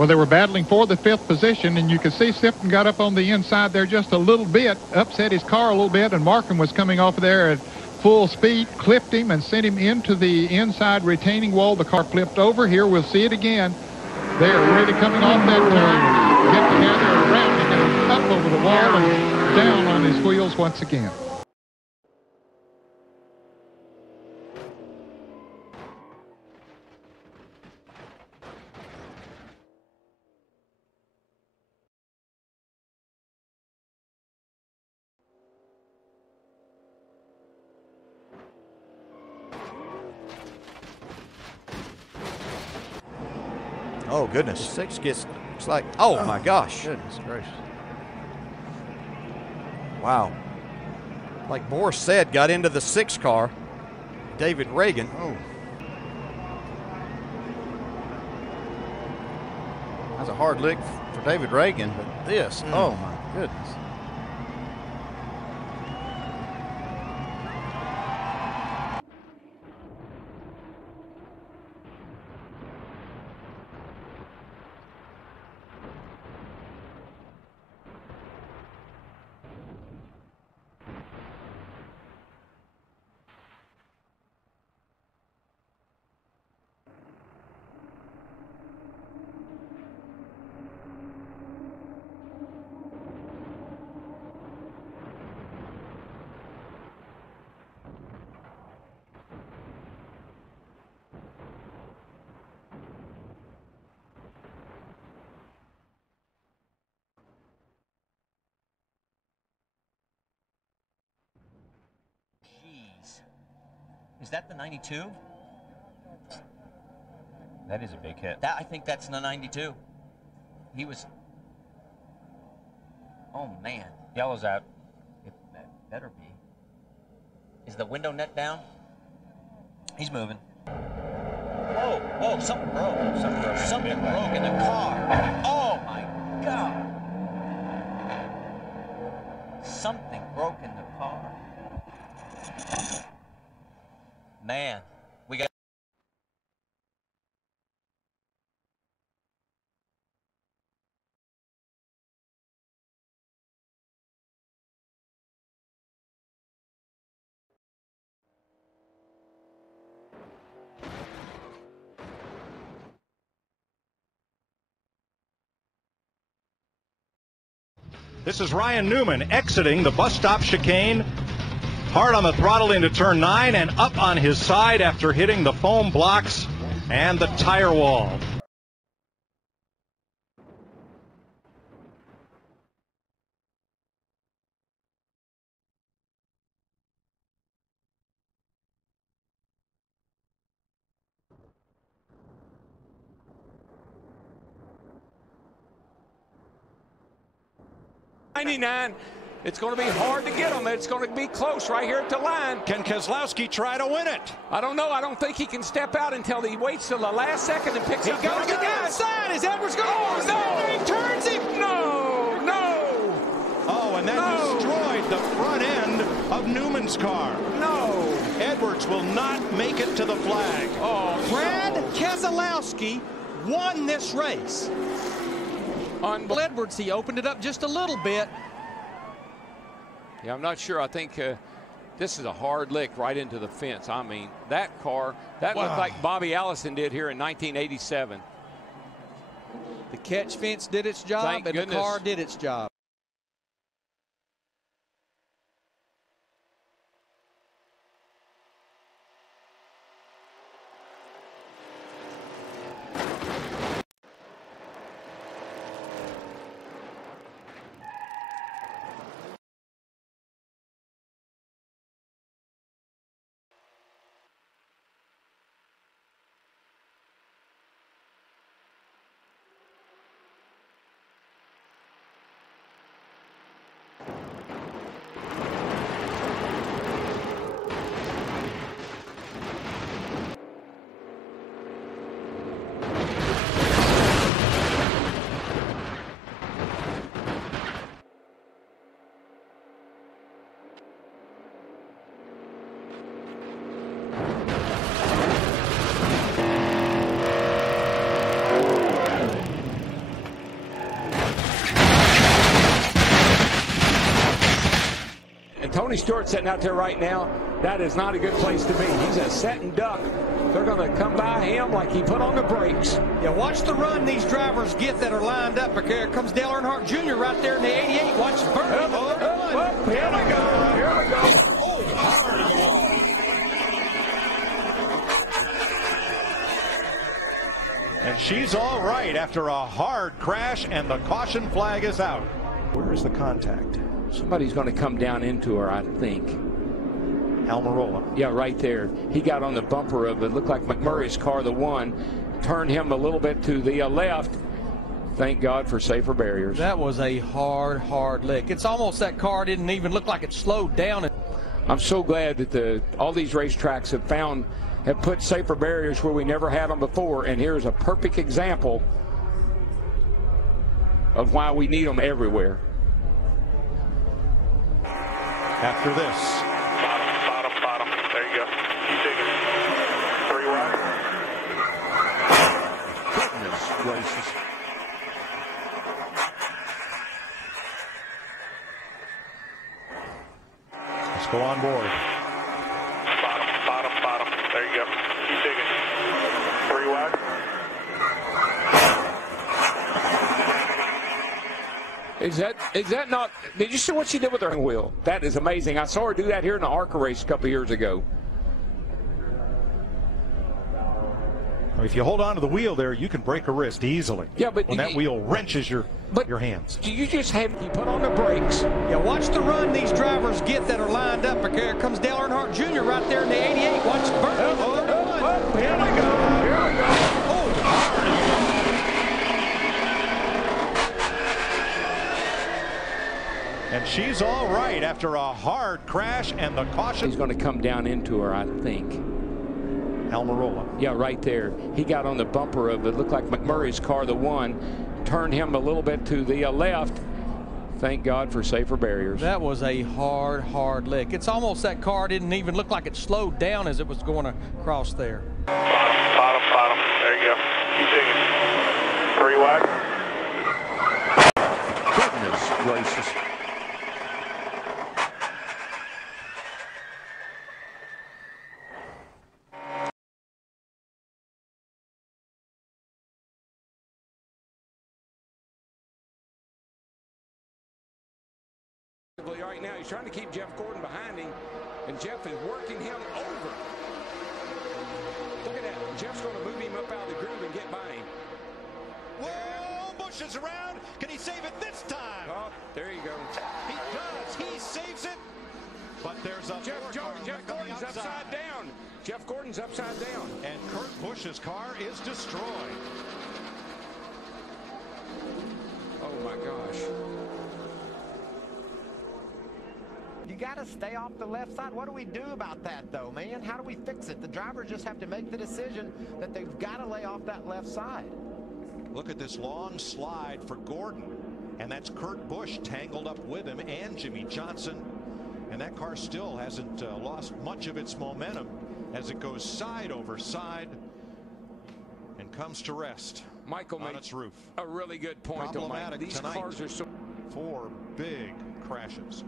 Well, they were battling for the 5th position, and you could see Sifton got up on the inside there just a little bit, upset his car a little bit, and Markham was coming off of there at full speed, clipped him and sent him into the inside retaining wall. The car flipped over. Here we'll see it again. They are really coming off that turn. Get together, around him, up over the wall and down on his wheels once again. Oh, goodness. 6 gets, looks like, oh my gosh. Goodness gracious. Wow. Like Boris said, got into the 6 car. David Reagan. Oh. That's a hard lick for David Reagan, but this, oh my goodness. Is that the 92? That is a big hit. I think that's the 92. He was... Oh, man. Yellow's out. It better be. Is the window net down? He's moving. Oh, whoa, something broke. Something broke in the car. Oh, my God. Something broke in the car. Man, we got... This is Ryan Newman exiting the bus stop chicane. Hard on the throttle into turn 9 and up on his side after hitting the foam blocks and the tire wall. It's going to be hard to get him. It's going to be close right here at the line. Can Keselowski try to win it? I don't know. I don't think he can step out until he waits till the last second and picks up. He goes to the outside. Is Edwards going? Oh, no. He turns him. No. Oh, and that destroyed the front end of Newman's car. No. Edwards will not make it to the flag. Oh, Brad Keselowski won this race. Edwards, he opened it up just a little bit. Yeah, I'm not sure. I think this is a hard lick right into the fence. I mean, that car, that looked like Bobby Allison did here in 1987. The catch fence did its job, and the car did its job. Tony Stewart sitting out there right now. That is not a good place to be. He's a setting duck. They're going to come by him like he put on the brakes. Yeah, watch the run these drivers get that are lined up. Here comes Dale Earnhardt Jr. right there in the 88. Watch Bernie. Here we go. Here we go. And she's all right after a hard crash, and the caution flag is out. Where is the contact? Somebody's going to come down into her, I think. Almirola. Yeah, right there. He got on the bumper of it. Looked like McMurray's car, the one. Turned him a little bit to the left. Thank God for safer barriers. That was a hard lick. It's almost that car didn't even look like it slowed down. I'm so glad that all these racetracks have put safer barriers where we never had them before, and here's a perfect example of why we need them everywhere. After this. Bottom. There you go. Keep digging. 3 wide. Goodness gracious. Let's go on board. Bottom. There you go. Keep digging. 3 wide. Is that not? Did you see what she did with her wheel? That is amazing. I saw her do that here in the ARCA race a couple years ago. If you hold on to the wheel there, you can break a wrist easily. Yeah, but when that wheel wrenches your hands. You just have you put on the brakes. Yeah, watch the run these drivers get that are lined up. Here comes Dale Earnhardt Jr. right there in the 88. Watch Bernie. Here we go. And she's all right after a hard crash, and the caution. He's going to come down into her, I think. Almirola. Yeah, right there. He got on the bumper of it. Looked like McMurray's car, the one. Turned him a little bit to the left. Thank God for safer barriers. That was a hard lick. It's almost that car didn't even look like it slowed down as it was going across there. Bottom. There you go. Keep digging. 3 wide. Goodness gracious. Right now, he's trying to keep Jeff Gordon behind him, and Jeff is working him over. Look at that. Jeff's going to move him up out of the groove and get by him. Whoa, Bush is around. Can he save it this time? Oh, there you go. He does. He saves it. But there's a Jeff Gordon's upside down. Jeff Gordon's upside down. And Kurt Busch's car is destroyed. Oh, my gosh. You got to stay off the left side. What do we do about that, though, man? How do we fix it? The drivers just have to make the decision that they've got to lay off that left side. Look at this long slide for Gordon. And that's Kurt Busch tangled up with him, and Jimmy Johnson. And that car still hasn't lost much of its momentum as it goes side over side and comes to rest. Michael on its roof. A really good point. Problematic These tonight. cars are so 4 big crashes.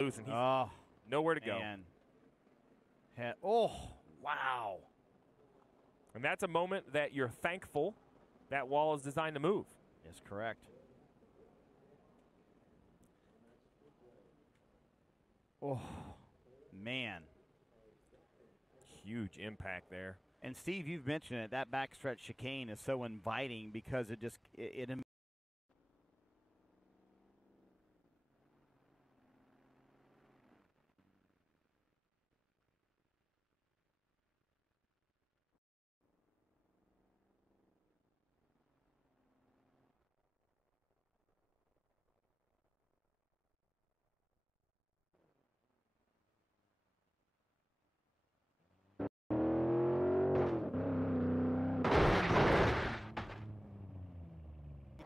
Loose, and he's nowhere to go. Oh, wow. And that's a moment that you're thankful that wall is designed to move. Yes, correct. Oh, man. Huge impact there. And Steve, you've mentioned it. That backstretch chicane is so inviting because it just it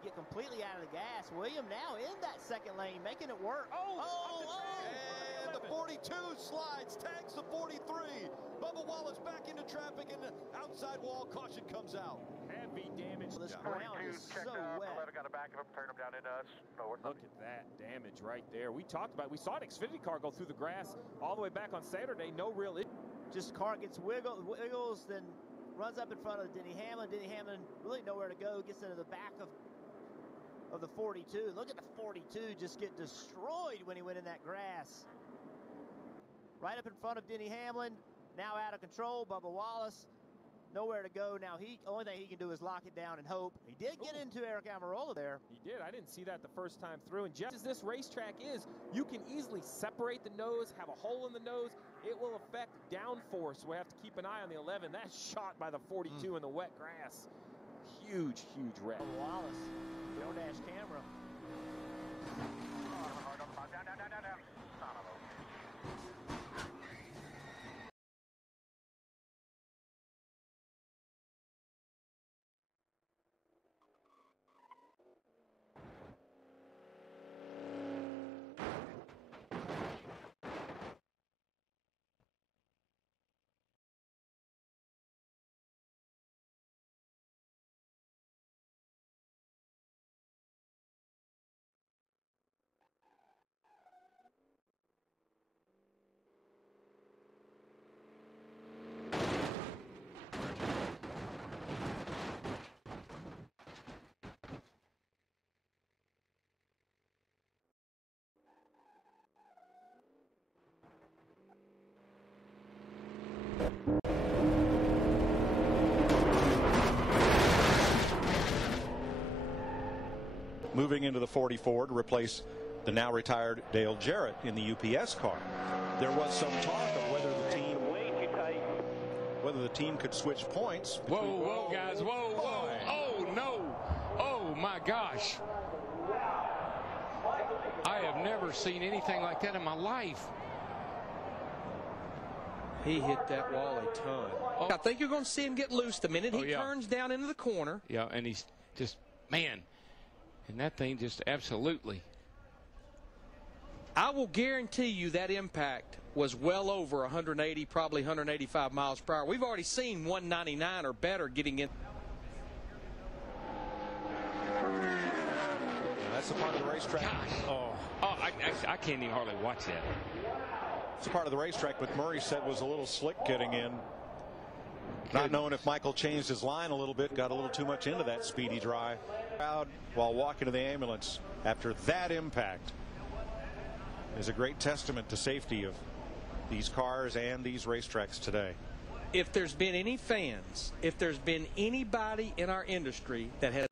get completely out of the gas. William now in that second lane, making it work. And the 42 slides, tags the 43. Bubba Wallace back into traffic, and the outside wall caution comes out. Heavy damage. This ground is so wet. Got to back him, turn him down into us. Look at that damage right there. We talked about it. We saw an Xfinity car go through the grass all the way back on Saturday. No real issue. Just car gets wiggles, then runs up in front of Denny Hamlin. Denny Hamlin really nowhere to go. Gets into the back of the 42. Look at the 42 just get destroyed when he went in that grass. Right up in front of Denny Hamlin. Now out of control. Bubba Wallace nowhere to go. Now only thing he can do is lock it down and hope. He did get into Eric Almirola there. He did. I didn't see that the first time through. And just as this racetrack is, you can easily separate the nose, have a hole in the nose. It will affect downforce. We have to keep an eye on the 11. That's shot by the 42 in the wet grass. Huge, huge wreck. Wallace, no dash camera. Moving into the 44 to replace the now retired Dale Jarrett in the UPS car. There was some talk of whether the team could switch points. Whoa, guys, whoa. Oh, no. Oh, my gosh. I have never seen anything like that in my life. He hit that wall a ton. Oh. I think you're going to see him get loose the minute he turns down into the corner. Yeah, and he's just, man. And that thing just absolutely. I will guarantee you that impact was well over 180, probably 185 miles per hour. We've already seen 199 or better getting in. That's a part of the racetrack. I can't even hardly watch that. It's a part of the racetrack, but Murray said was a little slick getting in. Not knowing if Michael changed his line a little bit, got a little too much into that speedy drive. Crowd while walking to the ambulance after that impact is a great testament to safety of these cars and these racetracks today. If there's been any fans, if there's been anybody in our industry that has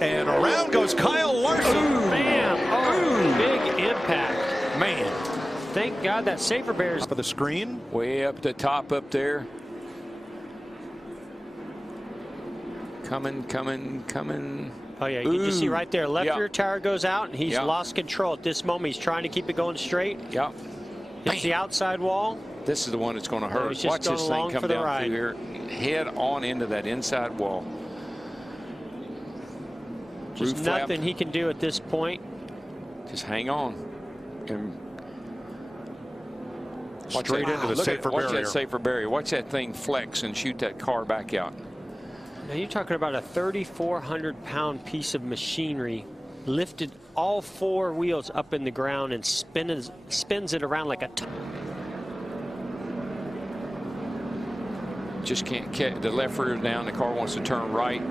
And around goes Kyle Larson. Bam! Oh, big impact. Man, thank God that safer bear's top of the screen. Way up the top up there. Coming. Oh, yeah, you can just see right there. Left Yep. rear tire goes out, and he's Yep. lost control. At this moment, he's trying to keep it going straight. Yep. Hits the outside wall. This is the one that's going to hurt. he's just Watch this going thing along come for the down ride. through here, head on into that inside wall. Just Roof nothing flap. he can do at this point. Just hang on. And watch Straight that. into the Look safer at, watch barrier. that safer barrier. Watch that thing flex and shoot that car back out. Now you're talking about a 3,400-pound piece of machinery lifted all four wheels up in the ground and spins it around like a Just can't get the left rear down. The car wants to turn right,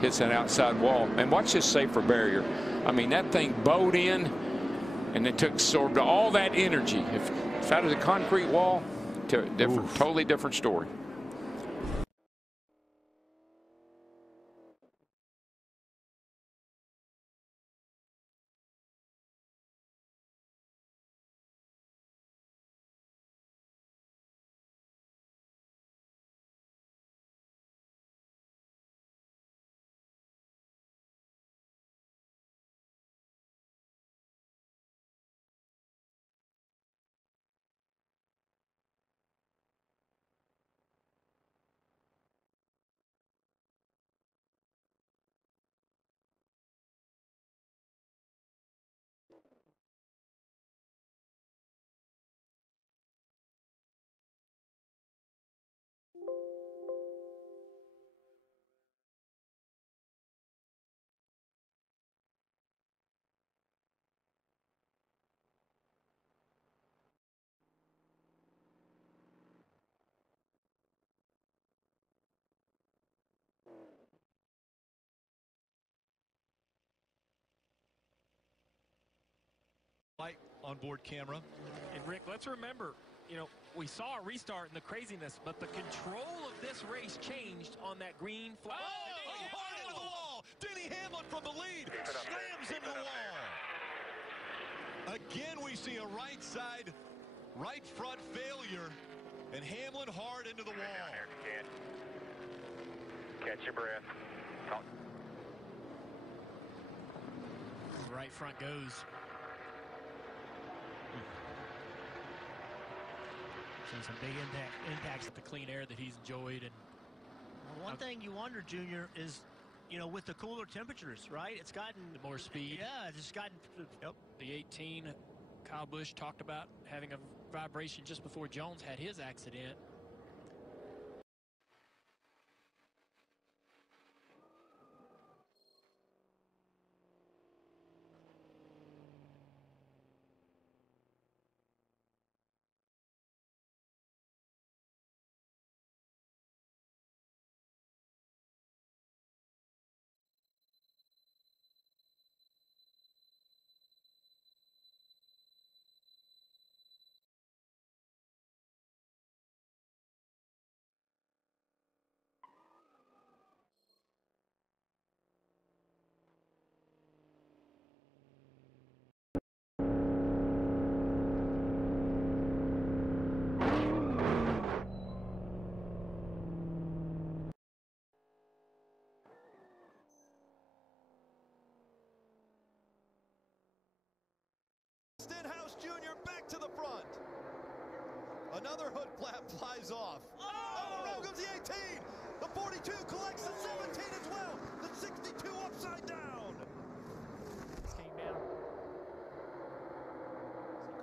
hits that outside wall. And watch this safer barrier. I mean, that thing bowed in, and it absorbed all that energy. If that was a concrete wall, totally different story. Light onboard camera. And Rick, let's remember, you know, we saw a restart in the craziness, but the control of this race changed on that green flag. Hard into the wall. Denny Hamlin from the lead slams into the wall. Again, we see a right side, right front failure, and Hamlin hard into the wall. Catch your breath. Right front goes. So some big impacts with the clean air that he's enjoyed. And one thing you wonder, Junior, is, you know, with the cooler temperatures, right? It's gotten more speed. Yeah, it's just gotten. Yep. The 18, Kyle Busch talked about having a vibration just before Jones had his accident. Stenhouse Jr. back to the front. Another hood flap flies off. Oh, around goes the 18. The 42 collects the 17 as well. The 62 upside down. This came down.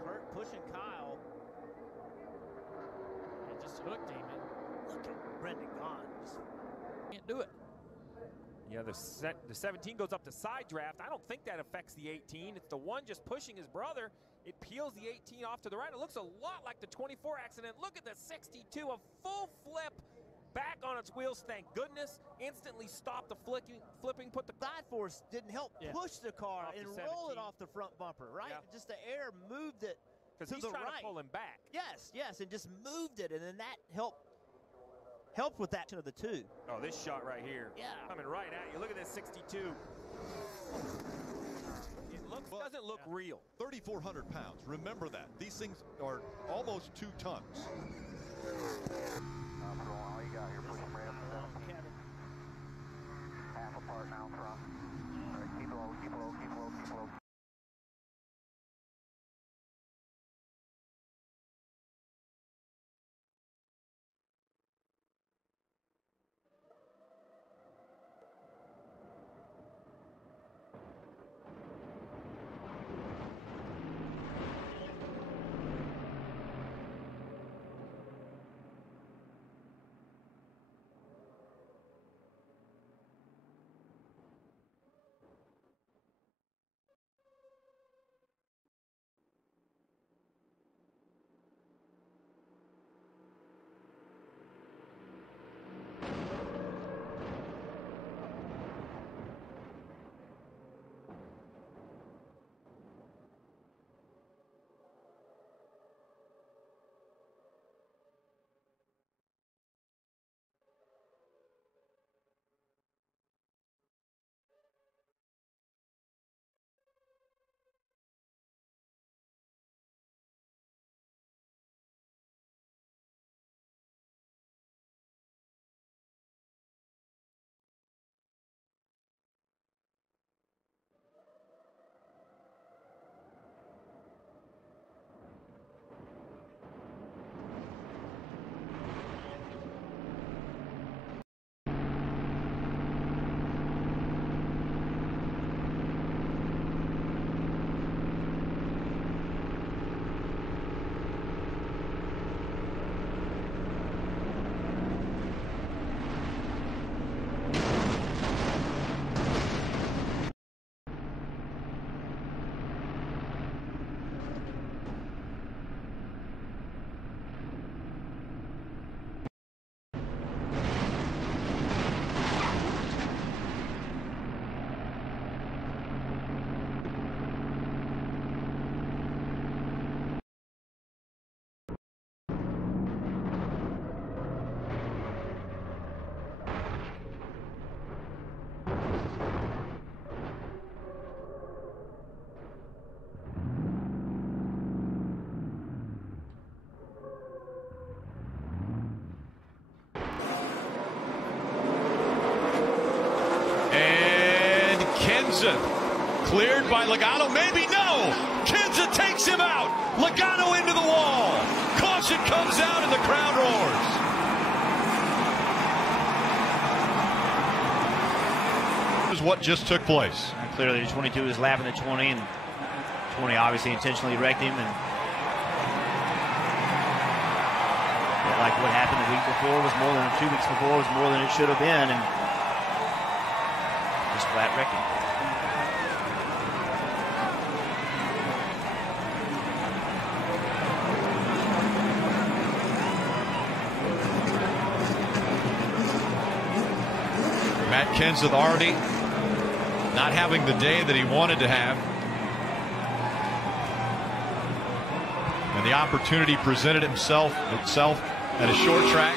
Kurt pushing Kyle. It just hooked him. Look at Brendan Gaughan. Can't do it. Yeah, the 17 goes up to side draft. I don't think that affects the 18. It's the one just pushing his brother. It peels the 18 off to the right. It looks a lot like the 24 accident. Look at the 62, a full flip back on its wheels. Thank goodness. Instantly stopped the flipping, put the side force didn't help push the car and roll it off the front bumper, right? Yeah. Just the air moved it to he's the trying right. to pull him back. Yes, and just moved it, and then that helped with that of the two. Oh, this shot right here. Yeah. Coming right at you. Look at this 62. Doesn't look real. 3,400 pounds. Remember that. These things are almost 2 tons. All you got here, push them ramp. Half apart now from. All right, keep low, keep low, keep low, keep low. Cleared by Logano, maybe no! Kenza takes him out! Logano into the wall! Caution comes out and the crowd roars! This is what just took place. Clearly the 22 is lapping the 20, and 20 obviously intentionally wrecked him, and like what happened the week before was more than 2 weeks before was more than it should have been, and just flat wrecking. Matt Kenseth already not having the day that he wanted to have. And the opportunity presented itself at a short track.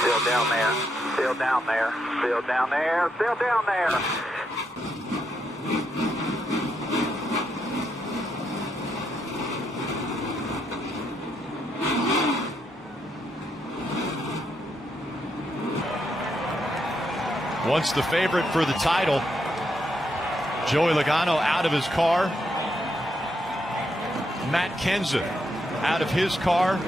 Still down there, still down there, still down there, still down there. Once the favorite for the title, Joey Logano out of his car. Matt Kenseth out of his car.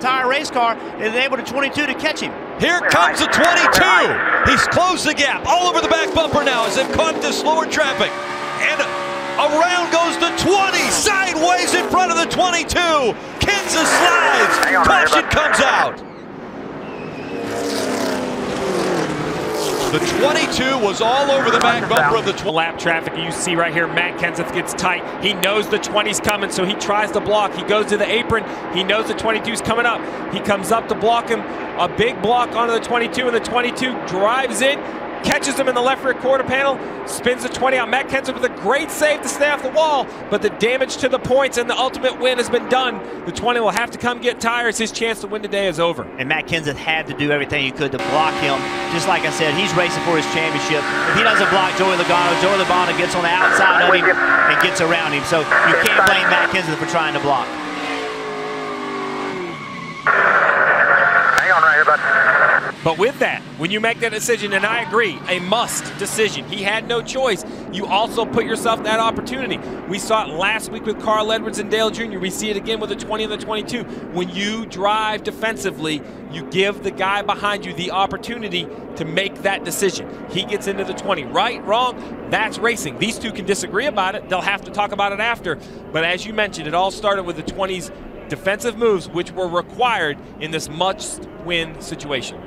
Tire race car is able to 22 to catch him. Here comes the 22. He's closed the gap all over the back bumper now as they've caught this slower traffic. And around goes the 20, sideways in front of the 22. Kansas slides. Caution comes out. The 22 was all over the back bumper of the lap traffic. You see right here, Matt Kenseth gets tight. He knows the 20's coming, so he tries to block. He goes to the apron. He knows the 22's coming up. He comes up to block him. A big block onto the 22, and the 22 drives in, catches him in the left rear quarter panel, spins the 20 out. Matt Kenseth with a great save to stay off the wall, but the damage to the points and the ultimate win has been done. The 20 will have to come get tires. His chance to win today is over. And Matt Kenseth had to do everything he could to block him. Just like I said, he's racing for his championship. If he doesn't block Joey Logano gets on the outside of him and gets around him. So you can't blame Matt Kenseth for trying to block. Hang on right here, bud. But with that, when you make that decision, and I agree, a must decision, he had no choice, you also put yourself that opportunity. We saw it last week with Carl Edwards and Dale Jr. We see it again with the 20 and the 22. When you drive defensively, you give the guy behind you the opportunity to make that decision. He gets into the 20. Right, wrong, that's racing. These two can disagree about it. They'll have to talk about it after. But as you mentioned, it all started with the 20's defensive moves, which were required in this must-win situation.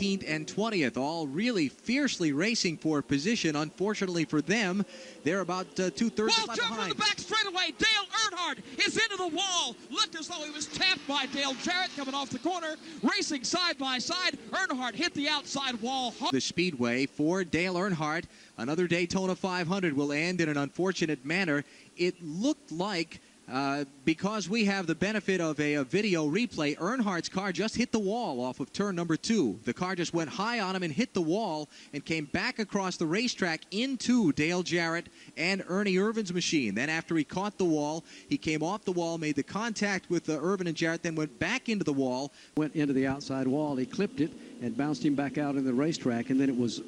19th and 20th, all really fiercely racing for position. Unfortunately for them, they're about two-thirds Well, jump from the back straightaway. Dale Earnhardt is into the wall. Looked as though he was tapped by Dale Jarrett coming off the corner, racing side by side. Earnhardt hit the outside wall. The Speedway for Dale Earnhardt. Another Daytona 500 will end in an unfortunate manner. It looked like, because we have the benefit of a video replay, Earnhardt's car just hit the wall off of turn number 2. The car just went high on him and hit the wall and came back across the racetrack into Dale Jarrett and Ernie Irvin's machine. Then after he caught the wall, he came off the wall, made the contact with Irvin and Jarrett, then went back into the wall. Went into the outside wall. He clipped it and bounced him back out in the racetrack, and then it was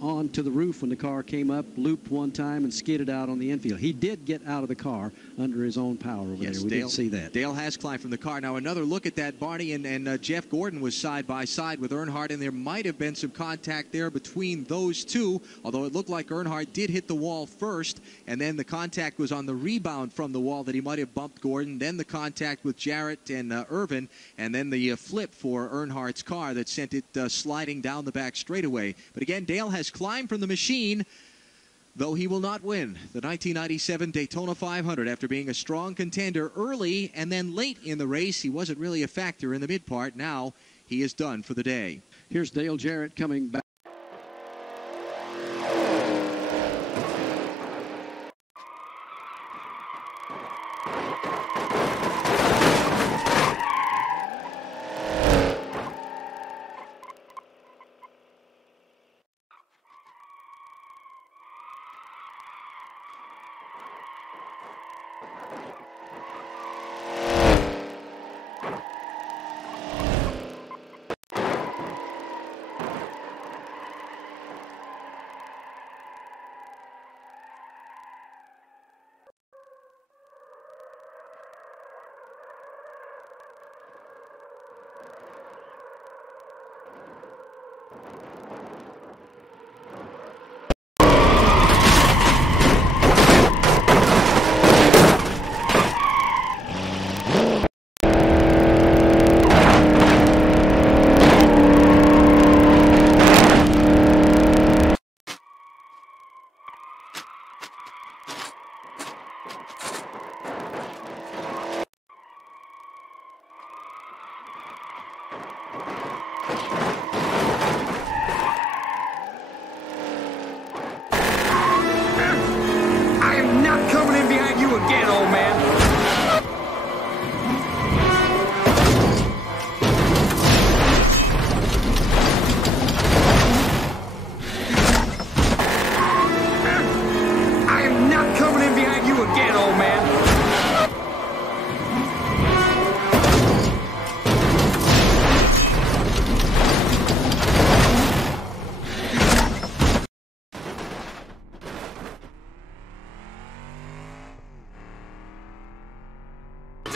on to the roof when the car came up, looped one time, and skidded out on the infield. He did get out of the car under his own power over there. We didn't see that. Dale has climbed from the car. Now another look at that. Barney and Jeff Gordon was side by side with Earnhardt, and there might have been some contact there between those two, although it looked like Earnhardt did hit the wall first, and then the contact was on the rebound from the wall that he might have bumped Gordon, then the contact with Jarrett and Irvin, and then the flip for Earnhardt's car that sent it sliding down the back straightaway. But again, Dale has climbed from the machine, though he will not win the 1997 Daytona 500 after being a strong contender early and then late in the race. He wasn't really a factor in the mid part. Now he is done for the day. Here's Dale Jarrett coming back.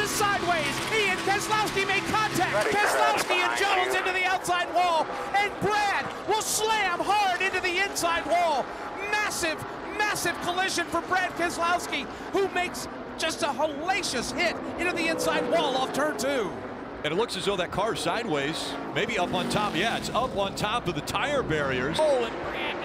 Sideways, he and Keselowski made contact. Keselowski and Jones into the outside wall, and Brad will slam hard into the inside wall. Massive, massive collision for Brad Keselowski, who makes just a hellacious hit into the inside wall off turn 2. And it looks as though that car's sideways, maybe up on top. Yeah, it's up on top of the tire barriers. Oh, and Brad,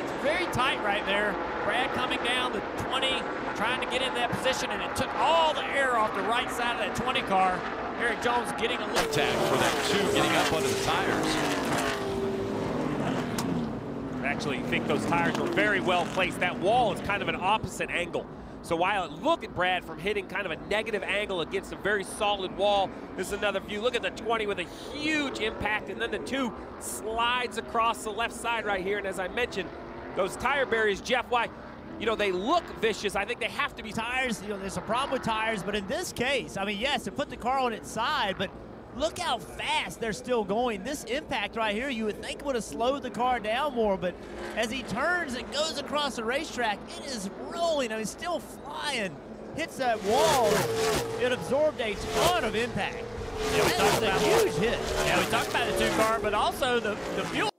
it's very tight right there. Brad coming down the 20, trying to get in that position, and it took all the air off the right side of that 20 car. Eric Jones getting a little tag for that 2 getting up under the tires. I actually think those tires were very well placed. That wall is kind of an opposite angle. So while it looked at Brad from hitting kind of a negative angle against a very solid wall, this is another view. Look at the 20 with a huge impact, and then the 2 slides across the left side right here. And as I mentioned, those tire barriers, Jeff, why? You know, they look vicious. I think they have to be. Tires, you know, there's a problem with tires, but in this case, I mean, yes, it put the car on its side, but look how fast they're still going. This impact right here, you would think would have slowed the car down more, but as he turns and goes across the racetrack, it is rolling. I mean, still flying. Hits that wall. It absorbed a ton of impact. Yeah, we talked about a huge hit. Yeah, we talked about the 2 car, but also the fuel.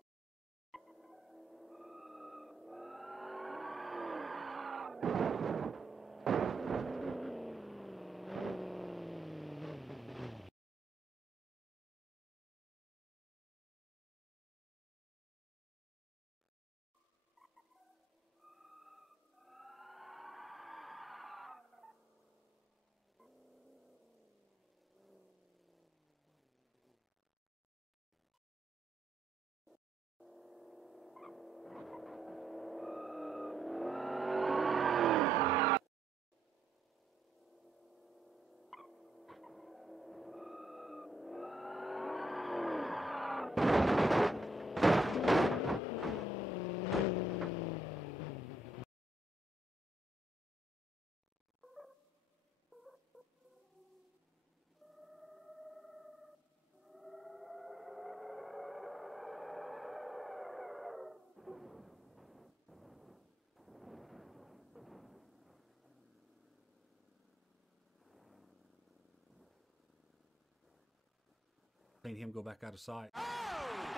Seen him go back out of sight.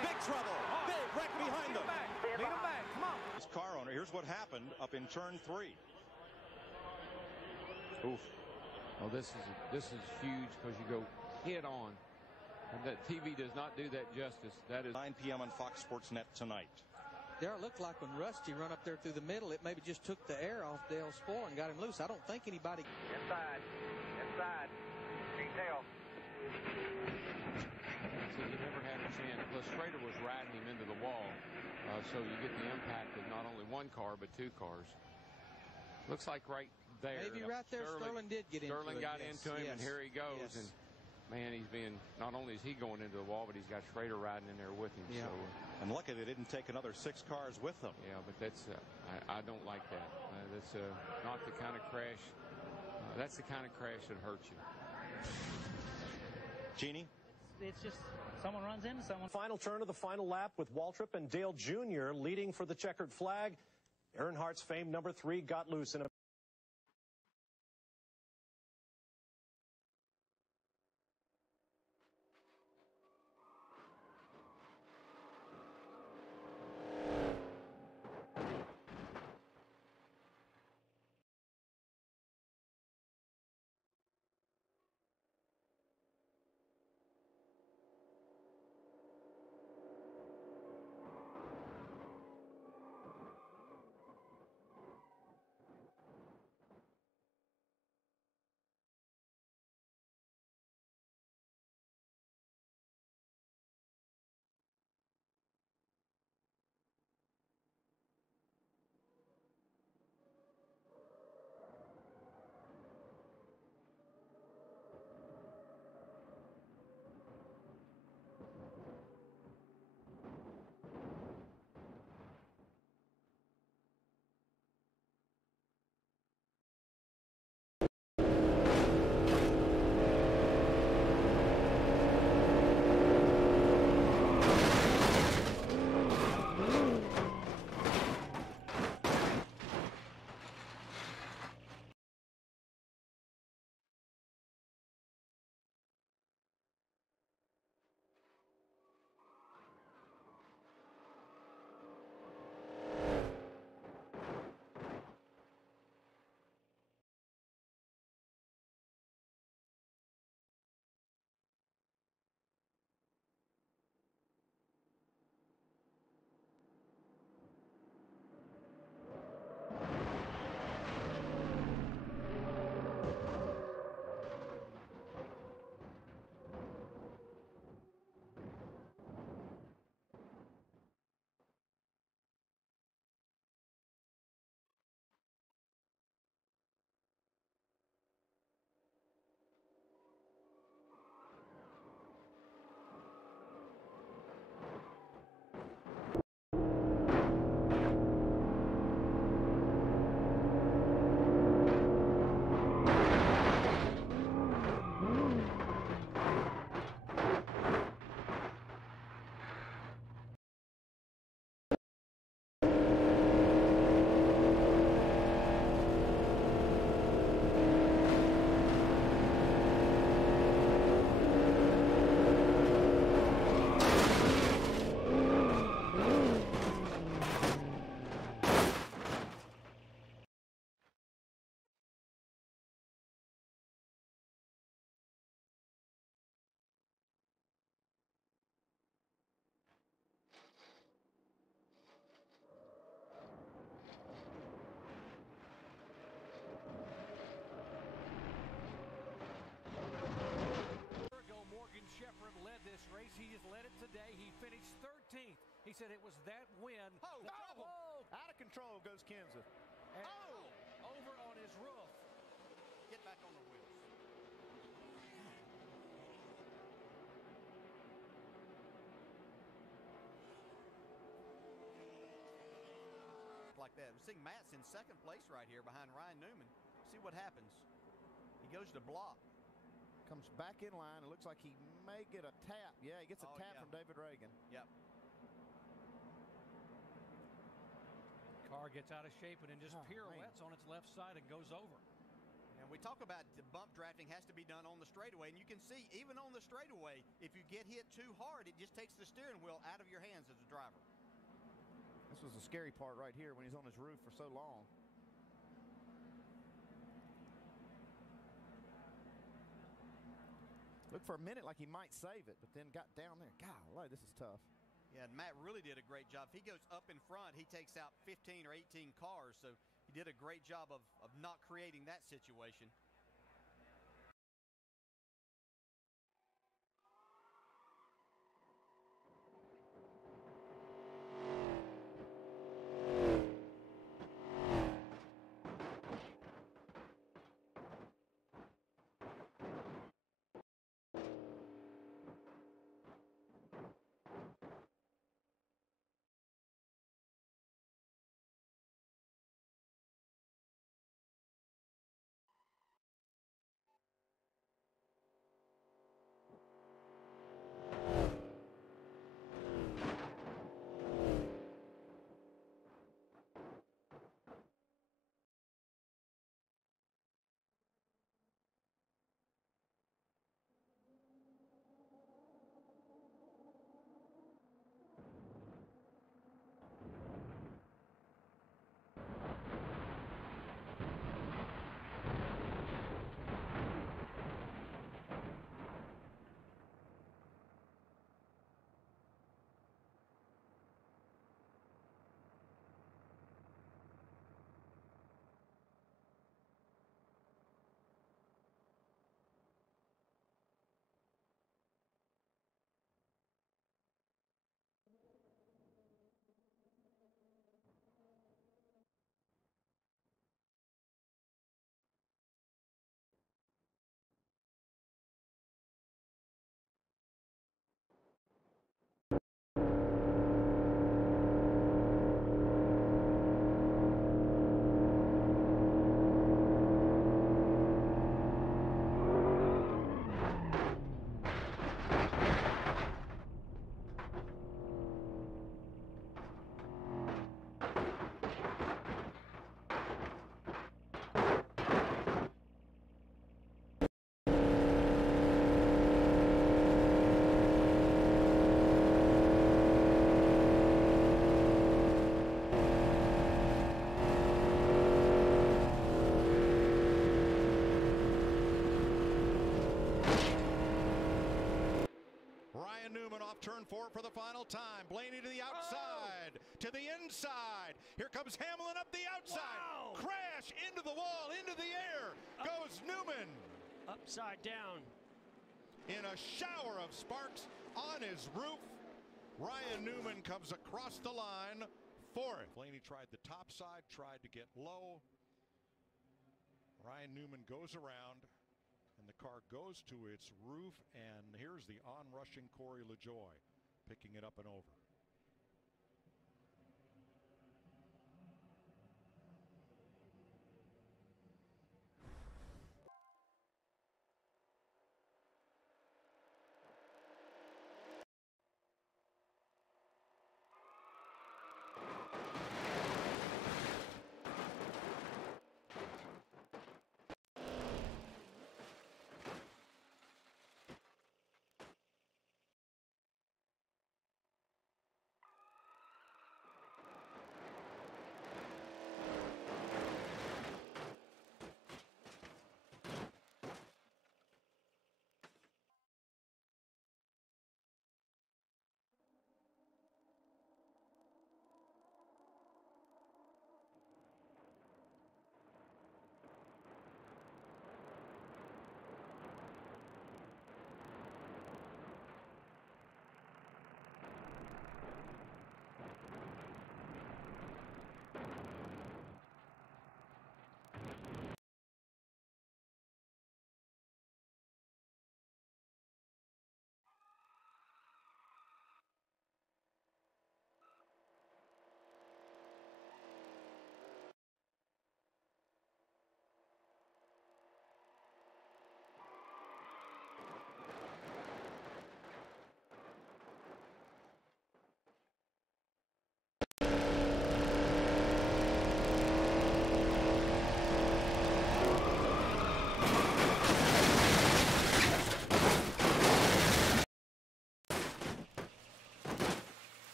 Big trouble. Big wreck behind them. Lead him back. Come on. This car owner, here's what happened up in turn 3. Oof. Oh, this is huge because you go head on. And that TV does not do that justice. That is 9 p.m. on Fox Sports Net tonight. Darrell, it looked like when Rusty run up there through the middle, it maybe just took the air off Dale Spohr and got him loose. I don't think anybody... Inside. Detail. See, he never had a chance. Plus, Schrader was riding him into the wall. So you get the impact of not only one car, but 2 cars. Looks like right there. Maybe right there, Sterling did get into it. Sterling got into him, and here he goes. Yes. And man, he's being, not only is he going into the wall, but he's got Schrader riding in there with him. Yeah. So, and lucky they didn't take another 6 cars with them. yeah, but that's, I don't like that. That's not the kind of crash. That's the kind of crash that hurts you. Jeannie? It's just someone runs into someone. Final turn of the final lap with Waltrip and Dale Jr. leading for the checkered flag. Earnhardt's famed number 3 got loose in a He said it was that win. Oh, trouble. Out of control goes Kansas. And over on his roof. Get back on the wheels. Like that. We're seeing Matt's in second place right here behind Ryan Newman. See what happens. He goes to block. Comes back in line. It looks like he may get a tap. Yeah, he gets a tap from David Reagan. Yep. gets out of shape and then just pirouettes on its left side and goes over. And we talk about the bump drafting has to be done on the straightaway, and you can see even on the straightaway, if you get hit too hard, it just takes the steering wheel out of your hands as a driver. This was the scary part right here when he's on his roof for so long. Looked for a minute like he might save it, but then got down there. Golly, this is tough. Yeah, and Matt really did a great job. If he goes up in front, he takes out 15 or 18 cars, so he did a great job of not creating that situation. Turn 4 for the final time. Blaney to the outside, to the inside. Here comes Hamlin up the outside. Wow. Crash into the wall, into the air goes Newman. Upside down. In a shower of sparks on his roof, Ryan Newman comes across the line for it. Blaney tried the top side, tried to get low. Ryan Newman goes around, and the car goes to its roof, and here's the on-rushing Corey LaJoie picking it up and over.